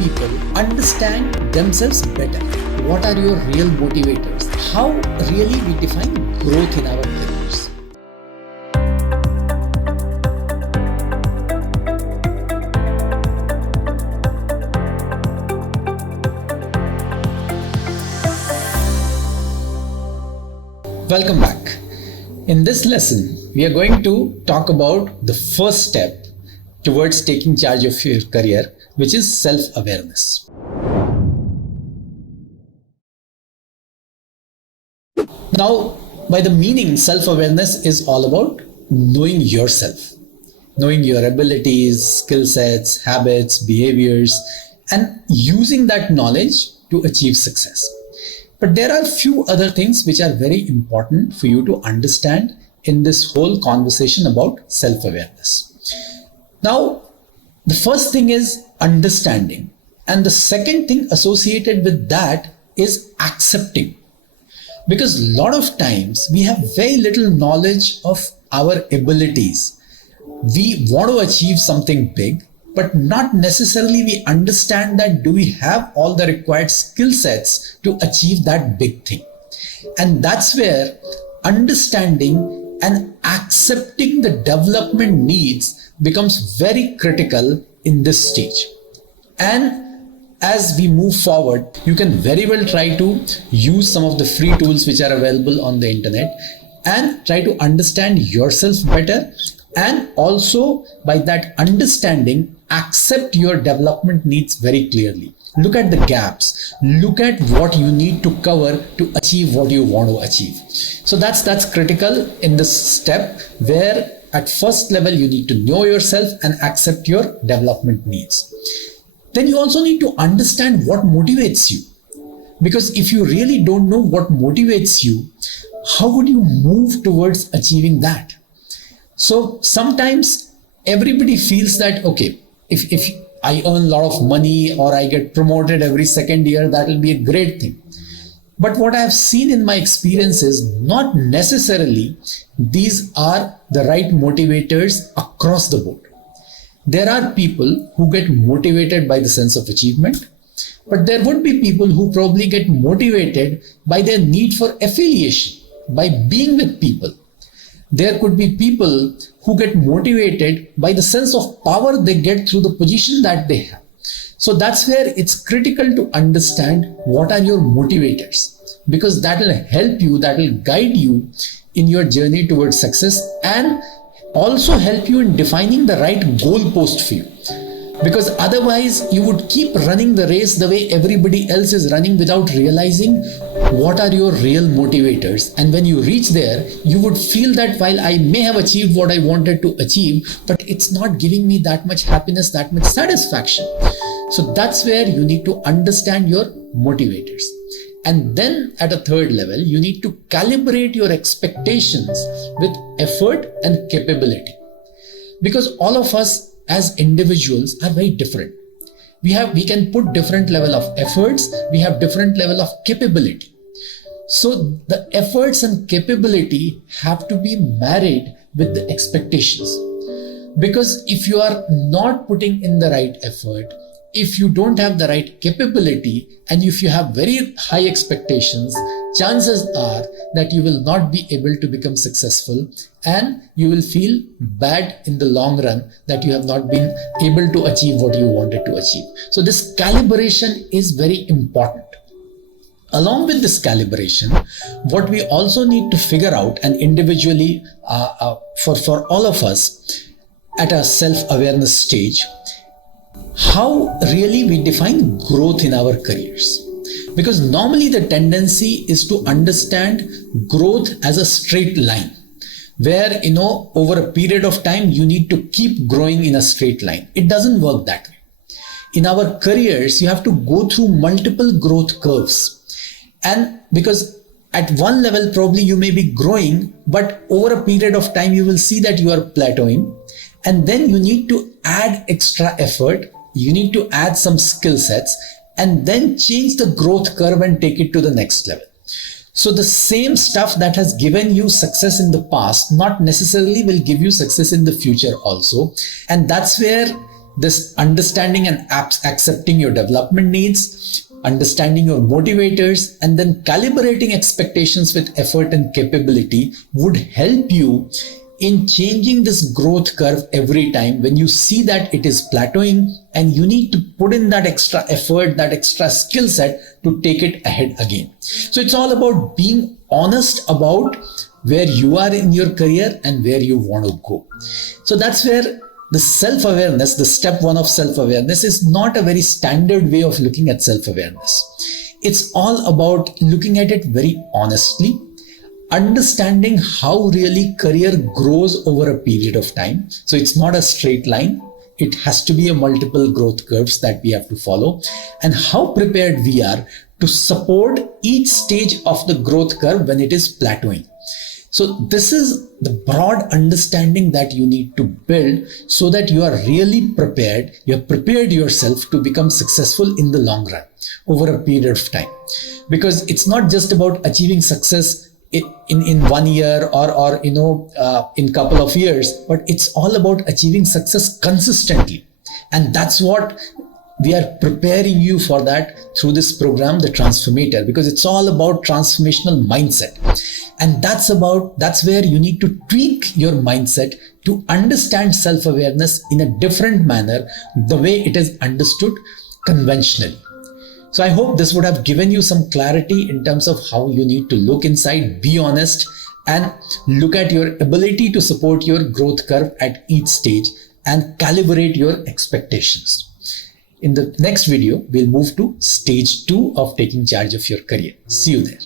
people understand themselves better? What are your real motivators? How really we define growth in our careers? Welcome back. In this lesson, we are going to talk about the first step towards taking charge of your career, which is self-awareness. Now, by the meaning, self-awareness is all about knowing yourself, knowing your abilities, skill sets, habits, behaviors, and using that knowledge to achieve success. But there are few other things which are very important for you to understand in this whole conversation about self-awareness. Now, the first thing is understanding, and the second thing associated with that is accepting. Because a lot of times we have very little knowledge of our abilities. We want to achieve something big, but not necessarily we understand that do we have all the required skill sets to achieve that big thing. And that's where understanding and accepting the development needs becomes very critical in this stage. And as we move forward, you can very well try to use some of the free tools which are available on the internet and try to understand yourself better, and also by that understanding accept your development needs very clearly. Look at the gaps, look at what you need to cover to achieve what you want to achieve. So that's critical in this step, where at first level you need to know yourself and accept your development needs. Then you also need to understand what motivates you, because if you really don't know what motivates you, how would you move towards achieving that? So sometimes everybody feels that, okay, if I earn a lot of money or I get promoted every second year, that will be a great thing. But what I have seen in my experience is not necessarily these are the right motivators across the board. There are people who get motivated by the sense of achievement, but there would be people who probably get motivated by their need for affiliation, by being with people. There could be people who get motivated by the sense of power they get through the position that they have. So that's where it's critical to understand what are your motivators, because that will help you, that will guide you in your journey towards success, and also help you in defining the right goalpost for you. Because otherwise you would keep running the race the way everybody else is running without realizing what are your real motivators. And when you reach there, you would feel that while I may have achieved what I wanted to achieve, but it's not giving me that much happiness, that much satisfaction. So that's where you need to understand your motivators. And then at a third level, you need to calibrate your expectations with effort and capability. Because all of us as individuals are very different. We can put different level of efforts, we have different level of capability. So the efforts and capability have to be married with the expectations. Because if you are not putting in the right effort, if you don't have the right capability, and if you have very high expectations, chances are that you will not be able to become successful, and you will feel bad in the long run that you have not been able to achieve what you wanted to achieve. So this calibration is very important. Along with this calibration, what we also need to figure out, and individually for all of us at a self-awareness stage, how really we define growth in our careers. Because normally the tendency is to understand growth as a straight line, where over a period of time you need to keep growing in a straight line. It doesn't work that way. In our careers, you have to go through multiple growth curves. And because at one level probably you may be growing, but over a period of time you will see that you are plateauing, and then you need to add extra effort, you need to add some skill sets, and then change the growth curve and take it to the next level. So the same stuff that has given you success in the past not necessarily will give you success in the future also. And that's where this understanding and accepting your development needs, understanding your motivators, and then calibrating expectations with effort and capability would help you in changing this growth curve every time when you see that it is plateauing and you need to put in that extra effort, that extra skill set to take it ahead again. So it's all about being honest about where you are in your career and where you want to go. So that's where the self-awareness, the step one of self-awareness, is not a very standard way of looking at self-awareness. It's all about looking at it very honestly, understanding how really career grows over a period of time. So it's not a straight line. It has to be a multiple growth curves that we have to follow, and how prepared we are to support each stage of the growth curve when it is plateauing. So this is the broad understanding that you need to build so that you are really prepared. You have prepared yourself to become successful in the long run over a period of time. Because it's not just about achieving success in 1 year or in couple of years, but it's all about achieving success consistently. And that's what we are preparing you for, that through this program, the Transformator, because it's all about transformational mindset. And that's where you need to tweak your mindset to understand self-awareness in a different manner, the way it is understood conventionally. So I hope this would have given you some clarity in terms of how you need to look inside, be honest, and look at your ability to support your growth curve at each stage and calibrate your expectations. In the next video, we'll move to stage 2 of taking charge of your career. See you there.